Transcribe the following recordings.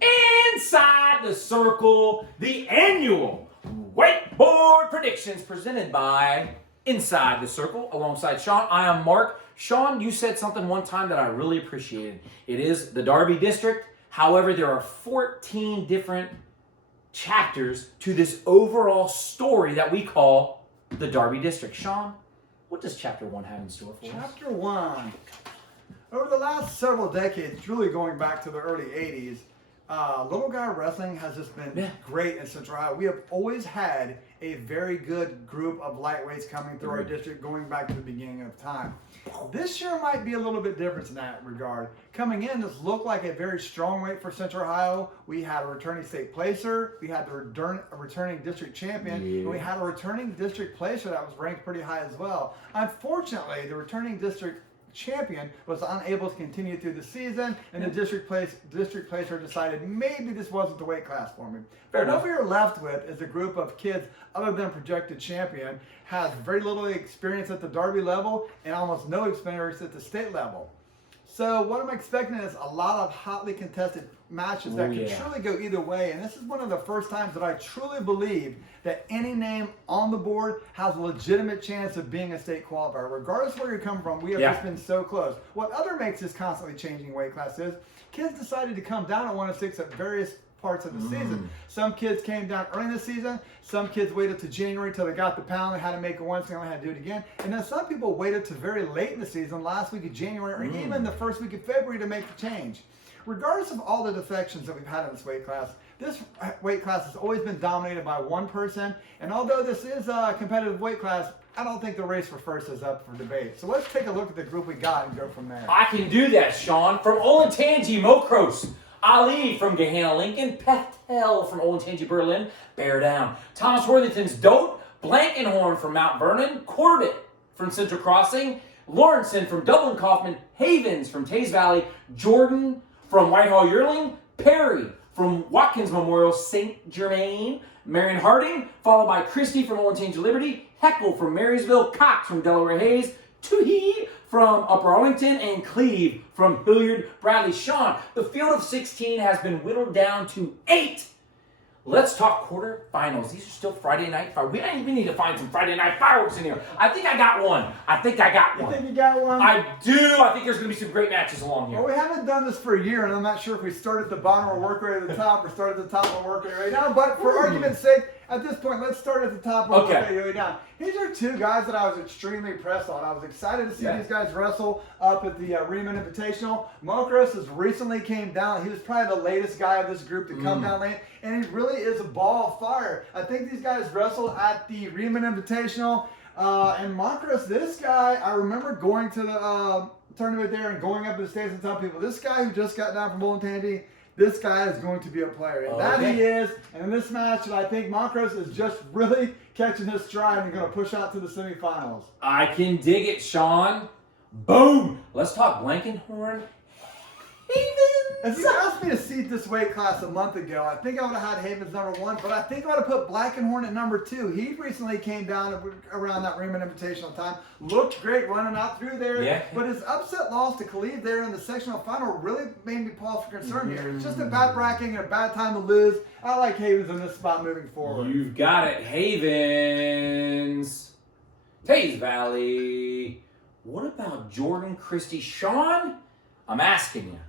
Inside the Circle, the annual whiteboard predictions presented by Inside the Circle alongside Sean. I am Mark. Sean, you said something one time that I really appreciated. It is the Darby District. However, there are 14 different chapters to this overall story that we call the Darby District. Sean, what does chapter 1 have in store for us? Chapter 1. Over the last several decades, truly going back to the early 80s, Little Guy Wrestling has just been great in Central Ohio. We have always had a very good group of lightweights coming through our district going back to the beginning of time. This year might be a little bit different in that regard. Coming in, this looked like a very strong weight for Central Ohio. We had a returning state placer, we had the returning district champion, and we had a returning district placer that was ranked pretty high as well. Unfortunately, the returning district champion was unable to continue through the season, and the district placer decided maybe this wasn't the weight class for me. But what we are left with is a group of kids other than projected champion has very little experience at the Darby level and almost no experience at the state level. So what I'm expecting is a lot of hotly contested matches that can truly go either way. And this is one of the first times that I truly believe that any name on the board has a legitimate chance of being a state qualifier. Regardless of where you come from, we have just been so close. What other makes this constantly changing weight class is kids decided to come down at 106 at various parts of the season. Some kids came down early in the season. Some kids waited to January till they got the pound. They had to make it once, they only had to do it again. And then some people waited to very late in the season, last week of January, or even the first week of February to make the change. Regardless of all the defections that we've had in this weight class has always been dominated by one person. And although this is a competitive weight class, I don't think the race for first is up for debate. So let's take a look at the group we got and go from there. I can do that, Sean. From Olentangy, Mokros. Ali from Gahanna, Lincoln. Patel from Olentangy, Berlin. Bear down. Thomas Worthington's Dote. Blankenhorn from Mount Vernon. Corbett from Central Crossing. Lawrenson from Dublin Kaufman. Havens from Tays Valley. Jordan from Whitehall Yearling. Perry from Watkins Memorial St. Germain. Marion Harding, followed by Christie from Olentangy Liberty. Heckle from Marysville. Cox from Delaware Hayes. Tuhi from Upper Arlington, and Cleve from Hilliard Bradley. Sean, the field of 16 has been whittled down to 8. Let's talk quarterfinals. These are still Friday night fireworks. We need to find some Friday night fireworks in here. I think I got one. You think you got one? I do. I think there's going to be some great matches along here. Well, we haven't done this for a year, and I'm not sure if we start at the bottom or work right at the top, or start at the top and work right down. But for argument's sake, at this point, let's start at the top and work our way down. These are two guys that I was extremely impressed on. I was excited to see these guys wrestle up at the Riemann Invitational. Mokros has recently came down. He was probably the latest guy of this group to come down late, and he really is a ball of fire. I think these guys wrestled at the Riemann Invitational, and Mokros, this guy, I remember going to the tournament there and going up to the States and telling people, this guy who just got down from Olentangy, this guy is going to be a player. And that he is. And in this match, I think Mokros is just really catching his stride and going to push out to the semifinals. I can dig it, Sean. Boom. Let's talk Blankenhorn. If you asked me to seed this weight class a month ago, I think I would have had Havens #1, but I think I would have put Blankenhorn at #2. He recently came down around that Riemann Invitational time. Looked great running out through there, but his upset loss to Khalid there in the sectional final really made me pause for concern here. It's just a bad bracket and a bad time to lose. I like Havens in this spot moving forward. You've got it, Havens. Tays Valley. What about Jordan Christie? Sean, I'm asking you.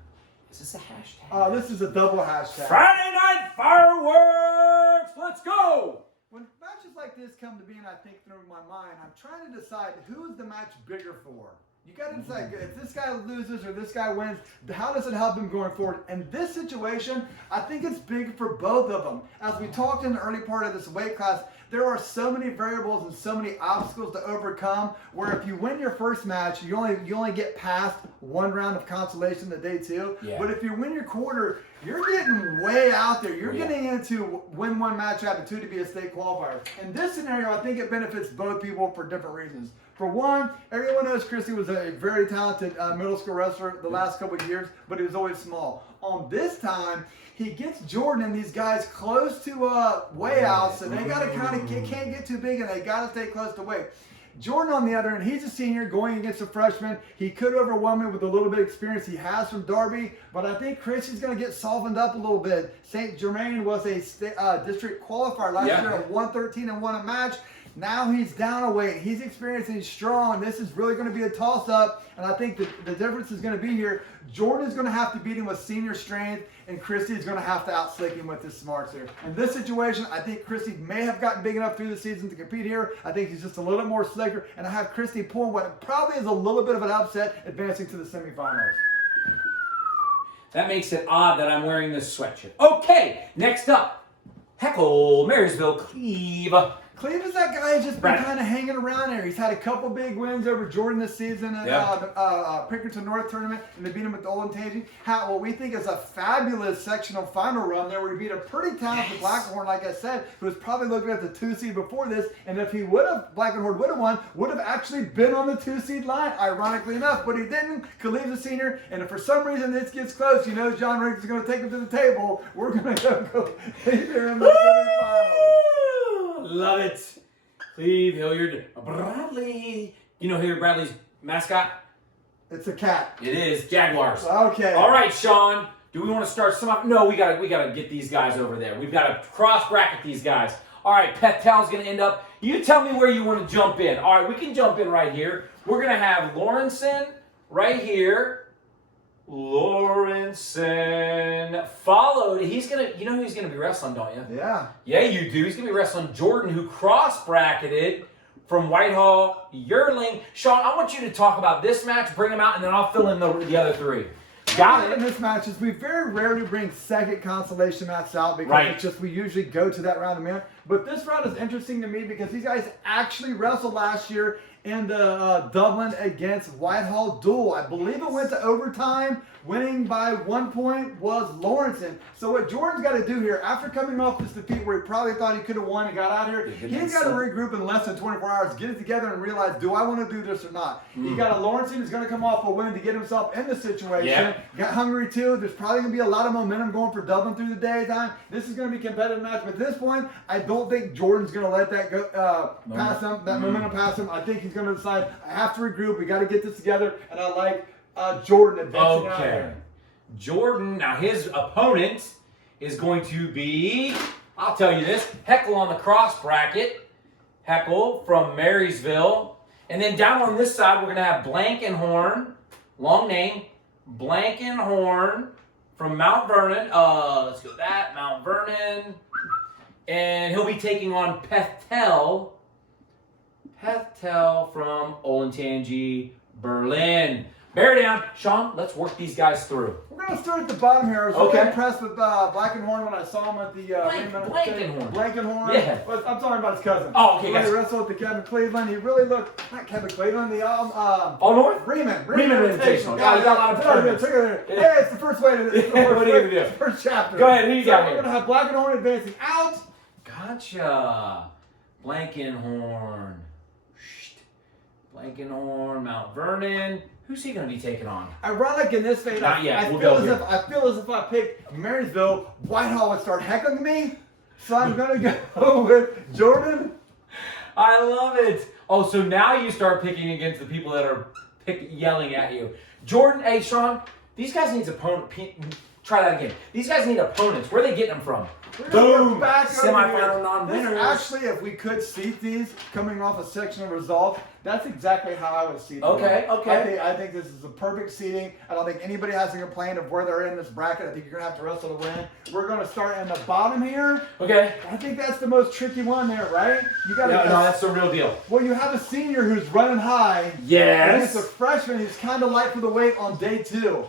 Is this a hashtag? This is a double hashtag. Friday night fireworks! Let's go! When matches like this come to me and I think through my mind, I'm trying to decide who is the match bigger for. You got to decide, if this guy loses or this guy wins, how does it help him going forward? In this situation, I think it's big for both of them. As we talked in the early part of this weight class, there are so many variables and so many obstacles to overcome, where if you win your first match, you only get past one round of consolation the day two. But if you win your quarter, you're getting way out there. You're getting into win one match out of two to be a state qualifier. In this scenario, I think it benefits both people for different reasons. For one, everyone knows Christie was a very talented middle school wrestler the last couple of years, but he was always small. On this time, he gets Jordan and these guys close to weigh out, so they got to can't get too big and they got to stay close to weight. Jordan, on the other end, he's a senior going against a freshman. He could overwhelm him with a little bit of experience he has from Darby, but I think Christie's going to get softened up a little bit. St. Germain was a district qualifier last year at 113 and won a match. Now he's down a weight. He's experienced and he's strong. This is really going to be a toss-up, and I think the difference is going to be here. Jordan is going to have to beat him with senior strength, and Christie is going to have to outslick him with his smarts here. In this situation, I think Christie may have gotten big enough through the season to compete here. I think he's just a little bit more slicker, and I have Christie pulling what probably is a little bit of an upset, advancing to the semifinals. That makes it odd that I'm wearing this sweatshirt. Okay, next up, Heckle, Marysville, Cleve. Cleve is that guy who's just been kind of hanging around there. He's had a couple big wins over Jordan this season at Pickerington North tournament, and they beat him at the Olentangy. Had what we think is a fabulous sectional final run there where he beat a pretty talented Blackenhorn, like I said, who was probably looking at the 2 seed before this. And if he would have, Blackenhorn would have won, would have actually been on the 2 seed line, ironically enough. But he didn't. Cleve's a senior, and if for some reason this gets close, you know John Riggs is going to take him to the table. We're going to go here in the semifinals. Love it. Cleve Hilliard Bradley. You know Hilliard Bradley's mascot? It's a cat. It is Jaguars. Okay. All right, Sean. Do we want to start some up? No, we gotta get these guys over there. We've got to cross bracket these guys. All right, Pethel's gonna end up. You tell me where you want to jump in. All right, we can jump in right here. We're gonna have Lawrenson right here. Lawrenson followed. He's gonna, you know who he's gonna be wrestling, don't you? Yeah. Yeah, you do. He's gonna be wrestling Jordan, who cross-bracketed from Whitehall, Yearling. Sean, I want you to talk about this match, bring him out, and then I'll fill in the other three. Got it. In this match is we very rarely bring second consolation match out because it's just we usually go to that round of man. But this round is interesting to me because these guys actually wrestled last year in the Dublin against Whitehall duel. I believe it went to overtime. Winning by 1 point was Lawrenson. So what Jordan's got to do here, after coming off this defeat where he probably thought he could have won and got out here, he's got to regroup in less than 24 hours, get it together and realize, do I want to do this or not? You got a Lawrenson who's going to come off a win to get himself in the situation. Got hungry too. There's probably going to be a lot of momentum going for Dublin through the daytime. This is going to be a competitive match. But at this point, I don't think Jordan's going to let that go pass him, that momentum pass him. I think he's going to decide, I have to regroup. We got to get this together. And I like Jordan advancing out there. Jordan, now his opponent is going to be, I'll tell you this, Heckle on the cross bracket. Heckle from Marysville. And then down on this side, we're going to have Blankenhorn, long name, Blankenhorn from Mount Vernon. Let's go with that, Mount Vernon. And he'll be taking on Pethel from Olentangy, Berlin. Bear down. Sean, let's work these guys through. We're going to start at the bottom here. I was really impressed with Blankenhorn when I saw him at the Blankenhorn. Blankenhorn. Yeah. I'm talking about his cousin. Oh, okay. When he wrestled at the Kevin Cleveland, he really looked, not Kevin Cleveland, the All North? Reman Invitational. Yeah, you got a lot of tournaments. Hey, it's the first way to What are you going to do? First chapter. Go ahead, who you got here? We're going to have Blankenhorn advancing out. Gotcha. Blankenhorn. Blankenhorn, Mount Vernon. Who's he going to be taking on? Ironic in this phase, Not yet. I feel as if I picked Marysville, Whitehall would start heckling me. So I'm going to go with Jordan. I love it. Oh, so now you start picking against the people that are yelling at you. Jordan, hey, Sean, these guys need opponents. Try that again. These guys need opponents. Where are they getting them from? Boom! Semifinal non-winners. Actually, if we could seat these coming off a sectional result, that's exactly how I would seat them. Okay. I think this is a perfect seating. I don't think anybody has a complaint of where they're in this bracket. I think you're going to have to wrestle to win. We're going to start in the bottom here. Okay. I think that's the most tricky one there, right? You got No, that's the real deal. Well, you have a senior who's running high. Yes. And it's a freshman who's kind of light for the weight on day 2.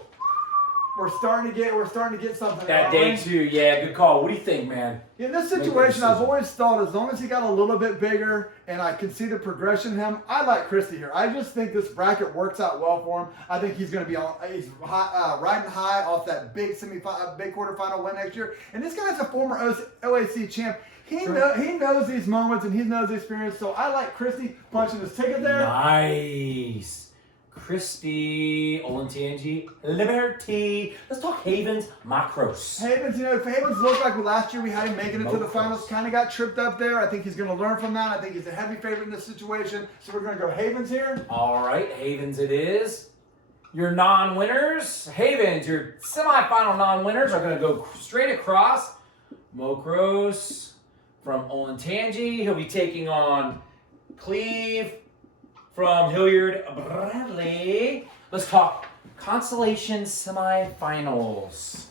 We're starting to get something. That day 2, yeah, good call. What do you think, man? In this situation, I've always thought as long as he got a little bit bigger and I can see the progression in him, I like Christie here. I just think this bracket works out well for him. I think he's going to be riding high off that big quarterfinal win next year. And this guy's a former OAC champ. He knows these moments and he knows the experience. So I like Christie punching his ticket there. Nice. Christie, Olentangy, Liberty. Let's talk Havens, Macros. Havens, Havens looked like last year we had him making it to the finals. Kind of got tripped up there. I think he's going to learn from that. I think he's a heavy favorite in this situation. So we're going to go Havens here. All right, Havens it is. Your non-winners, Havens, your semifinal non-winners are going to go straight across. Mokros from Olentangy. He'll be taking on Cleve from Hilliard Bradley. Let's talk consolation semifinals.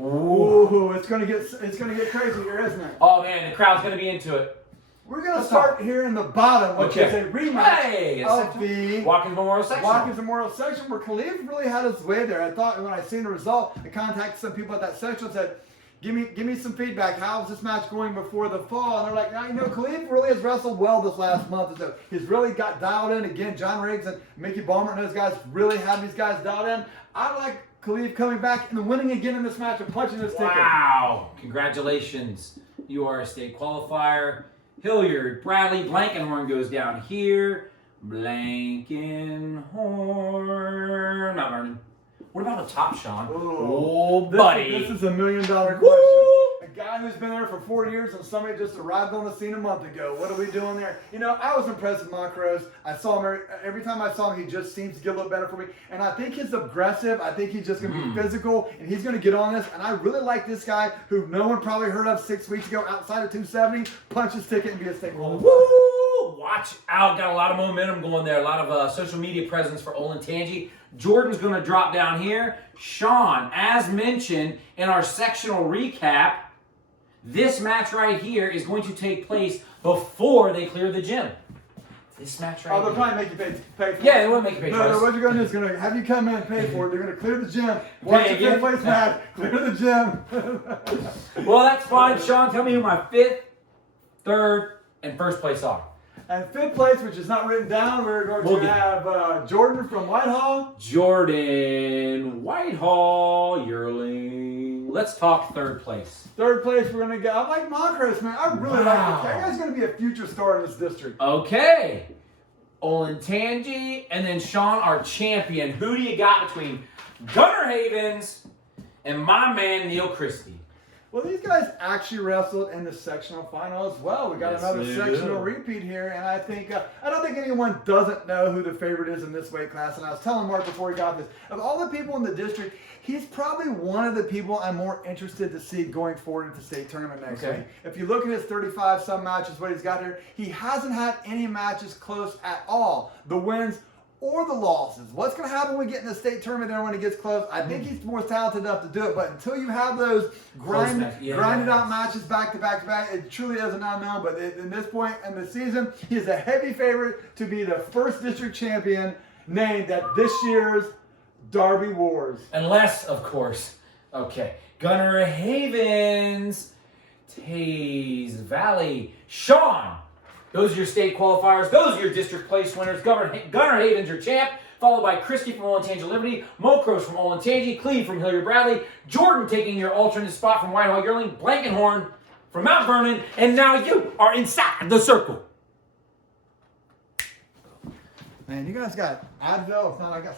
Ooh, it's gonna get crazy here, isn't it? Oh man, the crowd's gonna be into it. We're gonna start here in the bottom, which is a rematch of the Watkins Memorial section. Watkins Memorial section, where Khalif really had his way there. I thought when I seen the result, I contacted some people at that section and said, Give me some feedback. How's this match going before the fall? And they're like, Khalif really has wrestled well this last month. So he's really got dialed in. Again, John Riggs and Mickey Ballmer and those guys really have these guys dialed in. I like Khalif coming back and winning again in this match and punching this ticket. Wow. Congratulations. You are a state qualifier. Hilliard, Bradley, Blankenhorn goes down here. Blankenhorn. Not Vernon. What about the top, Sean? Buddy. This is $1 million question. Woo! A guy who's been there for 4 years and somebody just arrived on the scene a month ago. What are we doing there? I was impressed with Macros. I saw him every time I saw him, he just seems to get a little better for me. And I think he's aggressive. I think he's just going to be physical, and he's going to get on this. And I really like this guy who no one probably heard of 6 weeks ago outside of 270, punch his ticket and be a state qualifier. Woo! Watch out. Got a lot of momentum going there. A lot of social media presence for Olentangy. Jordan's going to drop down here. Sean, as mentioned in our sectional recap, this match right here is going to take place before they clear the gym. This match right here. They'll probably make you pay for it. Yeah, they will make you pay for it. No, what you're going to do is going to have you come in and pay for it. They're going to clear the gym. Watch the fifth place match. Clear the gym. Well, that's fine. Sean, tell me who my fifth, third, and first place are. And fifth place, which is not written down, we're going to have Jordan from Whitehall. Jordan, Whitehall, Yearling. Let's talk third place. Third place, we're going to go. I like Macros, man. I really like this. That guy's going to be a future star in this district. Okay. Olentangy, and then Sean, our champion. Who do you got between Gunnar Havens and my man, Neil Christie? Well, these guys actually wrestled in the sectional final as well. We got another sectional repeat here, and I think I don't think anyone doesn't know who the favorite is in this weight class. And I was telling Mark before he got this, of all the people in the district, he's probably one of the people I'm more interested to see going forward into the state tournament next week. If you look at his 35-some matches, what he's got here, he hasn't had any matches close at all. The wins or the losses. What's going to happen when we get in the state tournament there when it gets close? I think he's more talented enough to do it, but until you have those grinded out matches back to back to back, it truly is an unknown. But in this point in the season, he is a heavy favorite to be the first district champion named at this year's Derby Wars. Unless, of course, Gunnar Havens, Taze Valley, Sean. Those are your state qualifiers. Those are your district place winners. Gunnar Havens, your champ, followed by Christie from Olentangy Liberty, Mokros from Olentangy, Cleve from Hilliard Bradley, Jordan taking your alternate spot from Whitehall Yearling, Blankenhorn from Mount Vernon, and now you are inside the circle. Man, you guys got Advil. It's not like I got